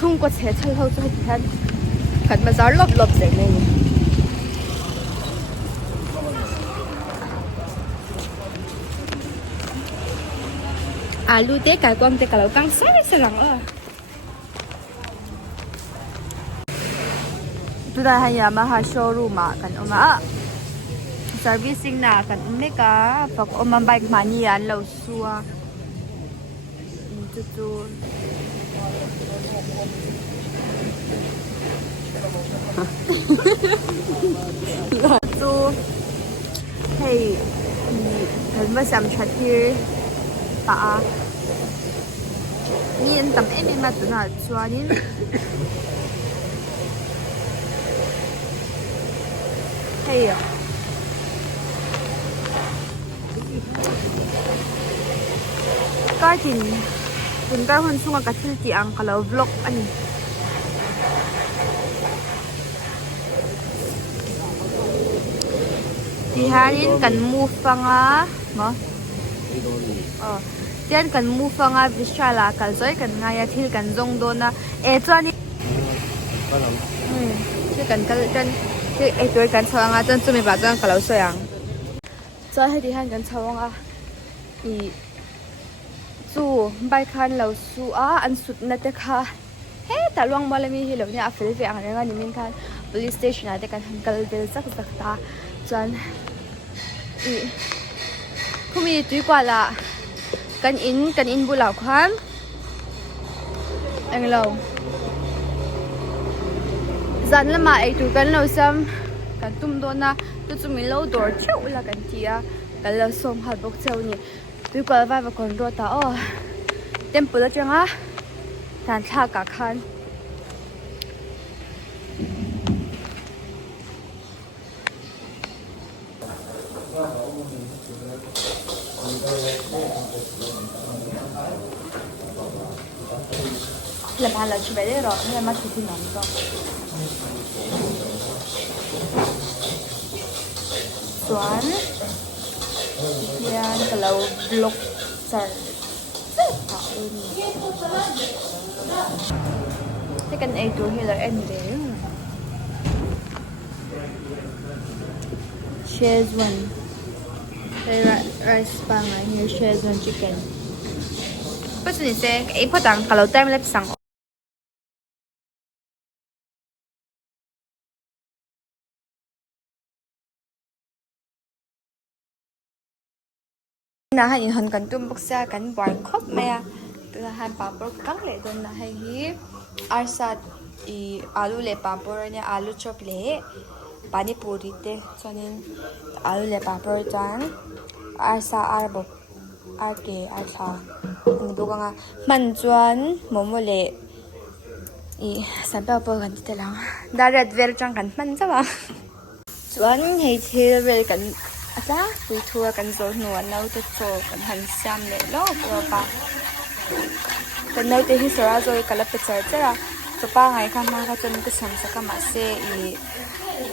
chung có thể chơi lâu cho thì thân khẩn mà gió lộp lộp dậy này lui té cả quăng té cả lẩu căng sát sẽ lằng ơ tôi đã hay mà ha showroom mà cần mà servicing na kan umeka pag bike mani an lo suwa tu tu hey kan ma sam chatir ta ni an tam em ma tu na chuanin hey cái thìคุณก็คนช่วงกับที่จีอังkalau vlog aniที่ฮานินกันมูฟังอ่ะมั้งที่อันกันมูฟังอ่ะวิชาละกันซอยกันง่ายที่กันจงโดนนะตัวนี้ที่กันที่ตัวกันชาวอ่ะจนจะมีบาดจังkalauสวยอ่ะซอยให้ที่ฮันกันชาวอ่ะจูใบคันเราสู้อันสุดนั่นแต่ค่ะเฮ้แต่ลวงบอลมีเหล่านี้อัฟฟิลิปอังเรื่องนี้มันคัน police station นั่นแต่กันกัลเบลสักตาจนผู้มีตัวกว่าละกันอินบุหลาควันเองเราจันละมาไอตัวกันเราซ้ำกันตุ้มโดนนะตัวจะมีเราโดดเชี่ยวละกันทีอ่ะกันเราส่งหัดบกเจ้านี่ตัวกว่าว่าเป็นคนรถตาเต็มปืนจังอ่ะการท่ากะคันแล้วพาเราชิบะได้หรอเนี่ยมาที่น้องก็ส่วนยังกับเราบล็อกจอที่กันตัวที่เราending Szechuan rice bang lah here Szechuan chicken 不是你说พอดังkalau tem lep sang na hay hình cảnh tum bốc xa cảnh bòi khóc mẹ từ hai papor cắn lệ đơn là hay hi arsa alu le papor nha alu chop le pani puri te cho nên alu le papor chan arsa arbok arke arsa ni bu nga man chuan momo le sabba po kan te lang da red ver chang kan man chawa chuan hei thil vel kan acha tui thua kan zo nuan no te cho kan han sam le lo pro pa kan no te hi sora zo kala pe char chara to pa ngai kha ma kha chon ke sam sa ka ma se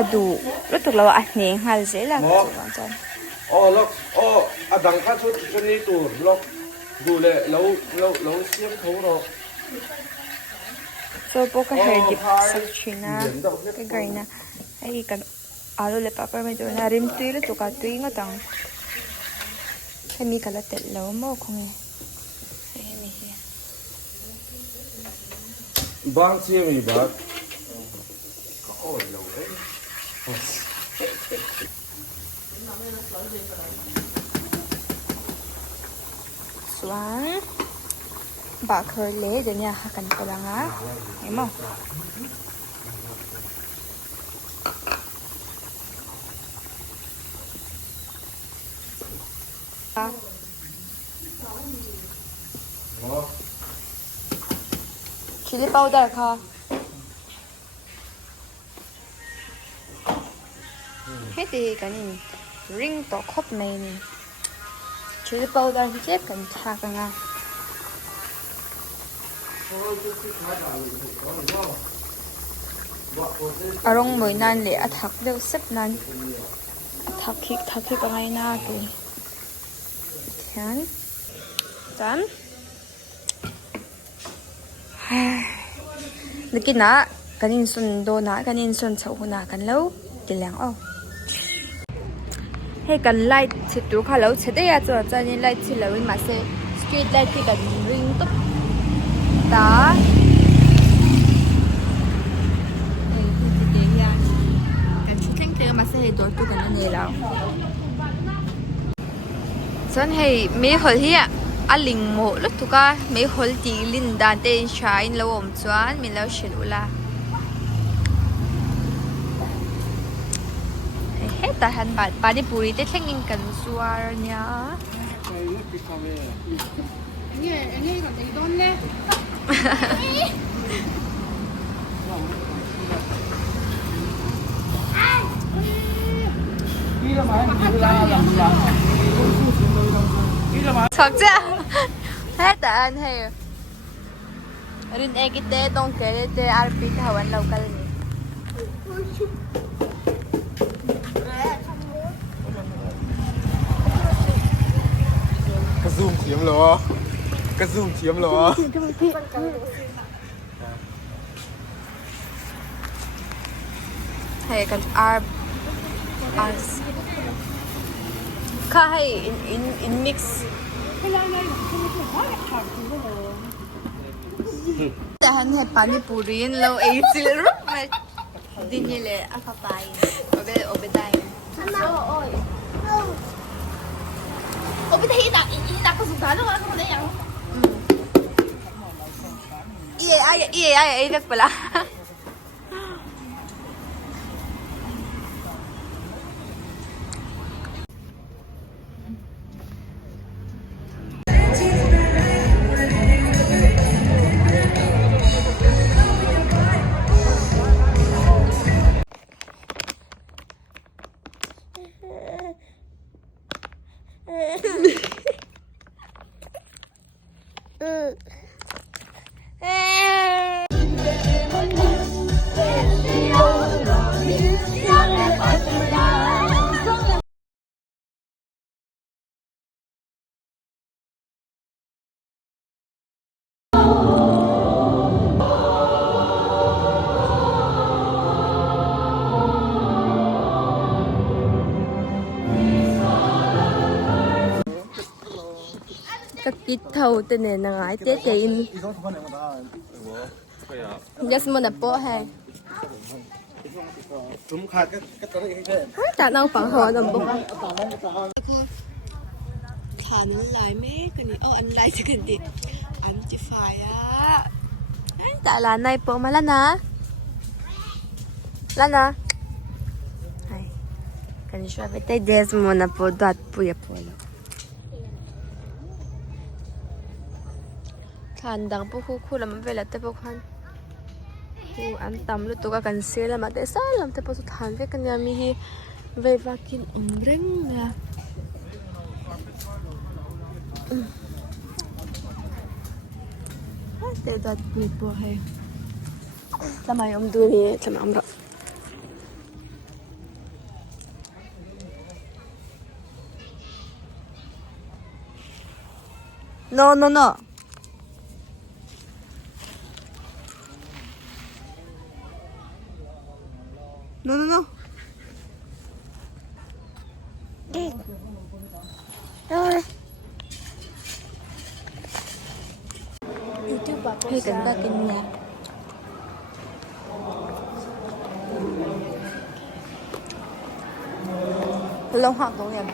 adu lu tuk lo a hne hal je la chon lo adang kha chu chu ni tu lo du le lo siam tho ro so po ka hair dip sa china ke gaina ai kan alu le papar me na rim tui le tuka tui nga tang hemi kala tel lo mo khong e hemi hi bang chi mi ba ko lo suan ba khơi le de nya ha kan ko langa emo chili powder kha hết thì cái này ring to khop này nè chili powder thì chép cần cha cả nga arong mới nan le athak deu sep nan thak khik ka ngai na tu Yan. นึกนะกันอินสุนโดนะกันอินสุนเฉาหัวหน้ากันแล้วกินแรงอ้อให้กันไล่ชิดดูค่ะแล้วชิดได้ยังจะจะนี่ไล่ชิดแล้วมาเซ่สตรีทไล่ที่กันริงตุ๊บตาเฮ้ยคุณจะเดียร์กันชุดเล่นเตอมาเซ่ตัวตัวกันนี่แล้วฉันให้ไม่หดที่อ่ะลิงโมลุทุกะไม่หดที่ลินดานเตนชายน์แล้วอมจวนมีแล้วชิลุละเฮ้ยแต่หันบาดปาดิปุริเตเทงยิงกันสัวเนี่ยนี่ก่อนจะโดนเลยชอบจ้ะเฮ้ยแต่อันเฮ้ยรินเอกิเตตรงเกลเตอาร์พีทาวันเรากันนี่กระซุ่มเขียมเหรอกระซุ่มเขียมเหรอให้กันอาร์ข้าให้อินมิกซ์แต่หันให้ปานิปุรินเราเอซิลรุมาดินี่เลยอัลฟาไปโอเบได้我被他一打个子弹了，我怎么那样？Iya, ibig pala. Ít thầu tên này là ngái tế tiền Just muốn đập bộ hay Tại đâu phản hồi đồng bụng Thả nó lại mấy cái này anh lại cho cái gì anh chỉ phải á tại là này bộ mà Lana cái này phải tay Desmond po đoạt puya po Than dang po khu làm về là tế bộ khoan anh tắm lúc tôi cần xe là mà tại sao làm tế bộ số than về cái nhà mi hi về và kinh rinh à tế đoạt puya po hay làm ai ông đuôi đi làm ông rồi No. No. Hay cần ta kinh nhạc Long học đúng không?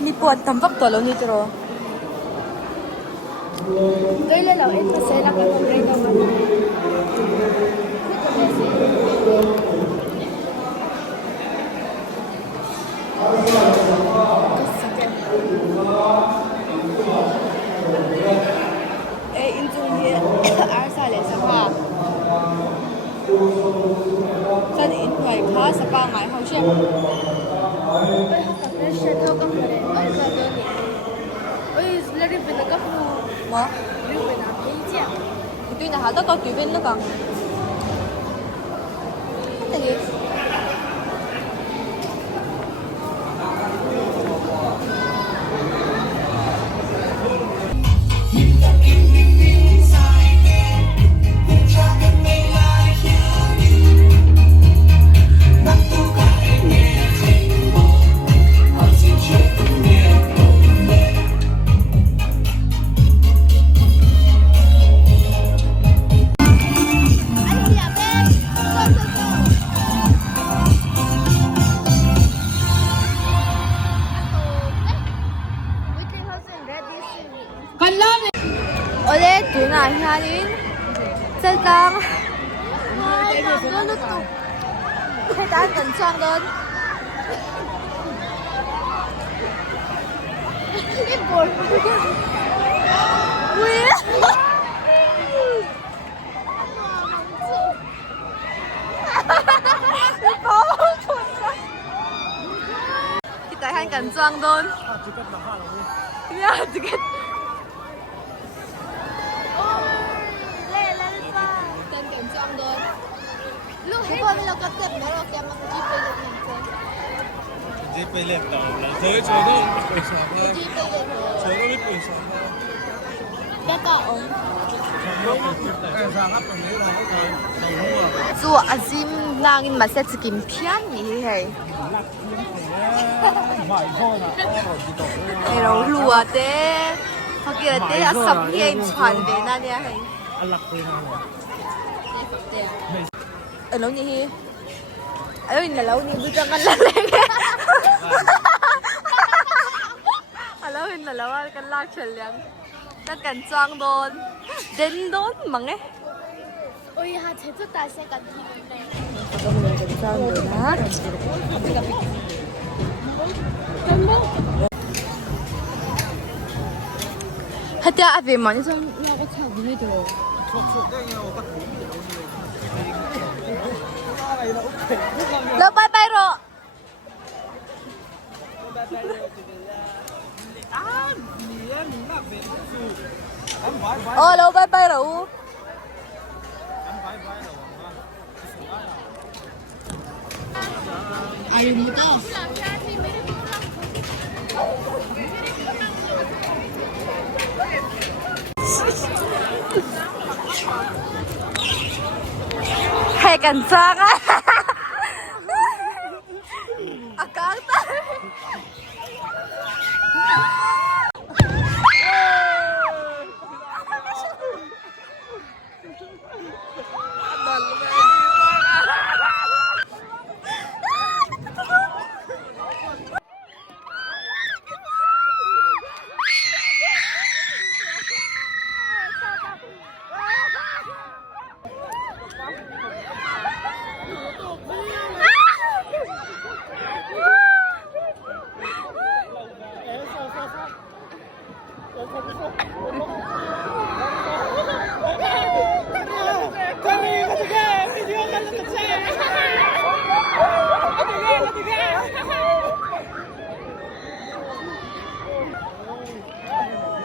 Ni buat tampak tolong ni tero. Đây là lẩu em sẽ làm cái này đâu mà. Injungi arsa le sa ha. Kan in hoài kha sa pa ngai hau she. Cái sẽ thâu các người đấy, ơi giờ tôi thì, ơi là đi về các khu, Mo. đi về nào thấy chưa? Tuy là hả tất có tùy bên nữa còn. Cái gì? Oleh tunai harin sedang Thế ta cần trang đơn Cái bột Ui Kita kan cần trang đơn Ya, tiket Tên cần trang đơn Lúc hết conเราก็เจ็บแล้วเราแกมันจีไปเลยหนึ่งเจจีไปเรียนต่อแล้วเจอต้องไปสอบเลย จีไปเลย เจอก็ไม่ไปสอบเลย แกก็อ๋อ แต่สารับตรงนี้เราก็เคยเรารู้ว่า 做阿金那个马赛子金片你嘿， บ่ายข้อนะข้อที่ต่อ 哎เรารู้啊的，他给的阿十年传的那里嘿， อันหลักเลยนะ 哎老你嘿，哎呦你老你不讲กันแล้วเลยแล้วเห็นแล้วว่ากันลากเฉลียงนั่นกันจางโดนเด่นโดนมั้งไง Ôi, hà chế rất tài xe cẩn thận này.ก็มันกันจางโดนนะให้เจ้าอาเวมันนี่ต้องเราก็ขับไม่ได้ ถูกได้ไงว่า แล้วไปรอโอ้แล้วไปรออายุมุตโตให้กันจ้างอ่ะอากาศตาย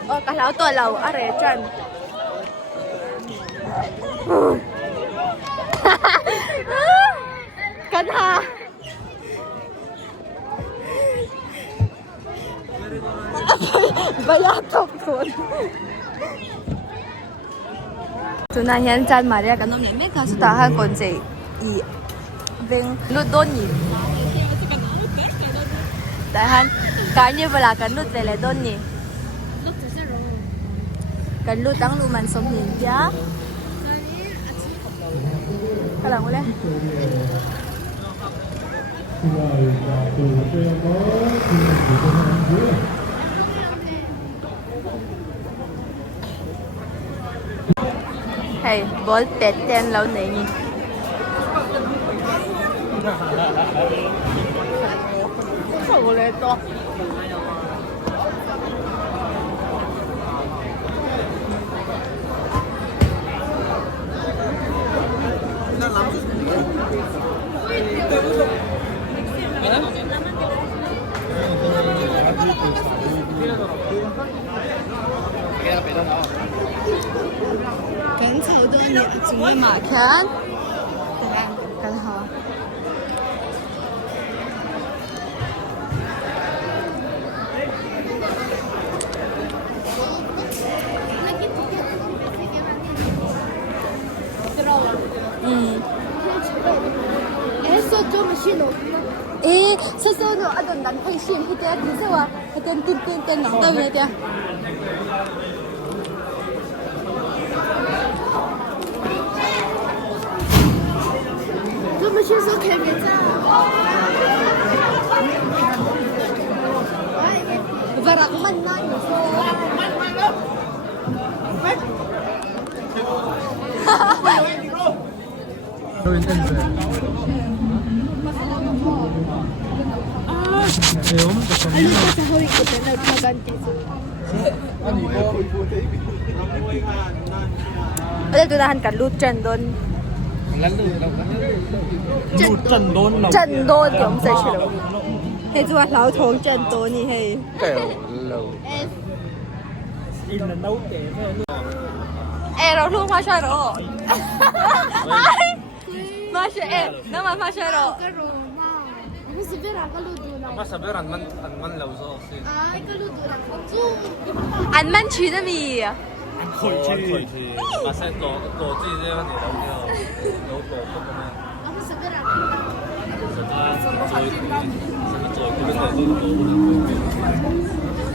โอ้กะแล้วตัวเราอะไรจันกันหาไม่อยากทบทวนจุนายเห็นจันมาเรียกกันตรงนี้ไม่ค่ะสุดท้ายคนจะอีเวงลุดโดนอีแต่ฮันการนี้เวลากันลุดไปเลยโดนนี่กันลุดตั้งรูมันสมหินจ้ะกำลังเลยเฮ้ยบอลเป็ดเต้นแล้วไหนนี่โอ้เลยตัว赶草的你准备马看，对吧？赶好。诶，说说的，那男配线，那点你说话，那点点男的那点。我们先说开面子。Và mình nói Rồi tên gì? Nếu mà có Ano pa sa huli ko na nagmagante sa Bây giờ hắn cần lút trần đôn lụt trần đôn lẩu trần đôn thì ông sẽ chịu đâu hay chú lão thốn trần đôn như hay kẹo lẩu in là nấu để êเราลูกมาใช่หรอมาใช่เอ๊ะน้ำมันมาใช่หรอ Karoma. Ano si Vera kaluto na. mà sao biết ăn mặn lẩu rồi xin Ay, kaluto na ko. Zoom. อันมันชื้นมี khỏi chi mà sẽ tổ chi thế mà để nấu tổ không mà Ano si Vera? thật ra rồi cái vấn đề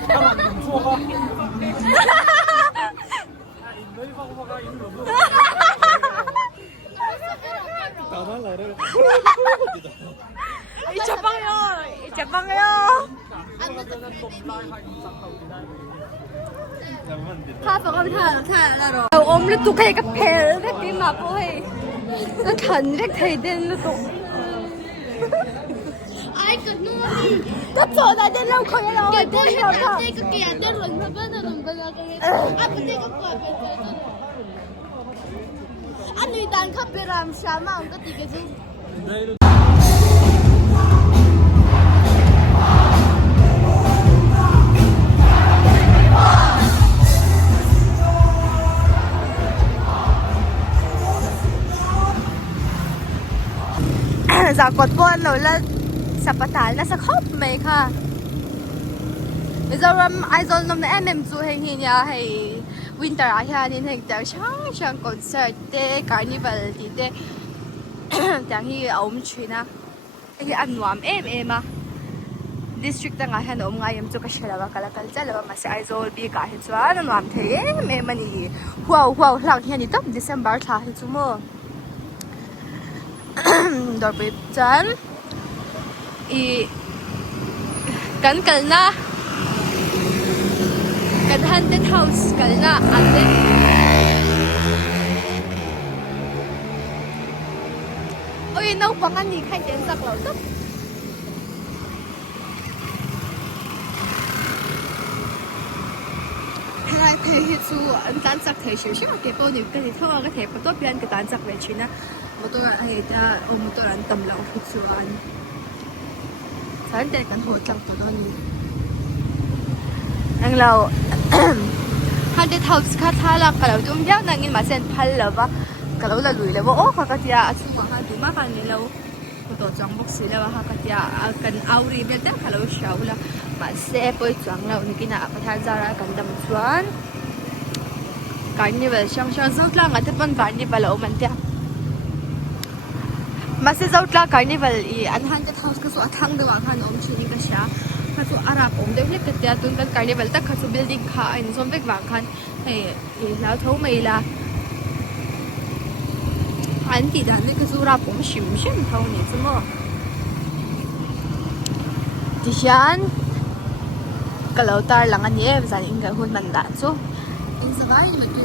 các bạn cùng chua không tao nói lời đây 이자빵요 ข้าฟังก็ไม่ทันค่ะแล้วเราอมแล้วตุกใครกับเพลเรียกตีมาป่วยแล้วขันเรียกไทยเด่นแล้วตุก Ay, kanuni. ก็โจได้เด่นเราคนเรา Kaya เด่น dahil เราค่ะ natin kaya doon na ba na nung bala kaya. Pati ko pa ano itan ka piram siya ma ang katiga dyanจากกดบอลเราแล้วสัปปะตาแล้วสักครบไหมค่ะไม่จะรำไอโซนนมในเอ็มจูเฮงเฮียให้วินเตอร์อาเฮียนี่เฮงแต่ช่างคอนเสิร์ตเต้การนิวัลดีเต้แต่ที่เอาไม่ชินะไอ้อันวามมาดิสทริกต์ต่างๆเราไม่ยอมจุกเชลว่ากะละกันจะแล้วมาเสียไอโซลบีการเห็นชัวร์อันวามเท่มันนี่หัวหลังเฮียนี่ตั้งเดือนบาร์ท่าเห็นชัวร์ดอกบิบจันอีกันนะกันฮันเดนเฮาส์กันนะอันเดนโอ้ยน้องฟังอันนี้ใครเจนสักเหล่าตุ๊บอะไรเทหิตซูอันตันสักเทชิวใช่ไหมเก็บเอาหนึ่งกันที่เท่ากันเทปตัวเปลี่ยนกันตันสักเวชินะมตัวไอ้เจ้าโอ้มตัวนั้นตำเหล่าหิตซูอันฉันเด็กกันโหดจังตัวนี้อันเราฮันเดทาวส์คัทฮาลักเราจุ่มยานังอินมาเซนพัลแล้ววะก็เราละลุยแล้วว่าโอ้ข้าก็จะอาชีพว่าดูมากันนี่เราตัวจังบุกสิแล้วว่าข้าก็จะกันเอารีเบลแต่ข้าเราเช้าละมาเซ่ไปจังเรานี่กินอะประธานจาระกันดำชวนการนี่แบบช่างสุดละงั้นที่เป็นการนี่แบบเรามันเดียมาเซ่สุดละการนี่แบบอีอันฮันเดทาวส์ก็สุดทางเดียวกันอมชินิก็เช้าข้าสู้อาราบผมเด็กเล็กก็จะตุนกันการนิวัลแต่ข้าสู้บิลดิ้งข้าอินส่วนเวกวางคันเฮ้ยแล้วเท่าไม่ละอันที่ด้านนี้ข้าสู้อาราบผมชิมเท่านี้ใช่ไหมดิฉันก็เราตาหลังอันนี้ภาษาอังกฤษหุ่นมันด่านสู้อินสบายมัน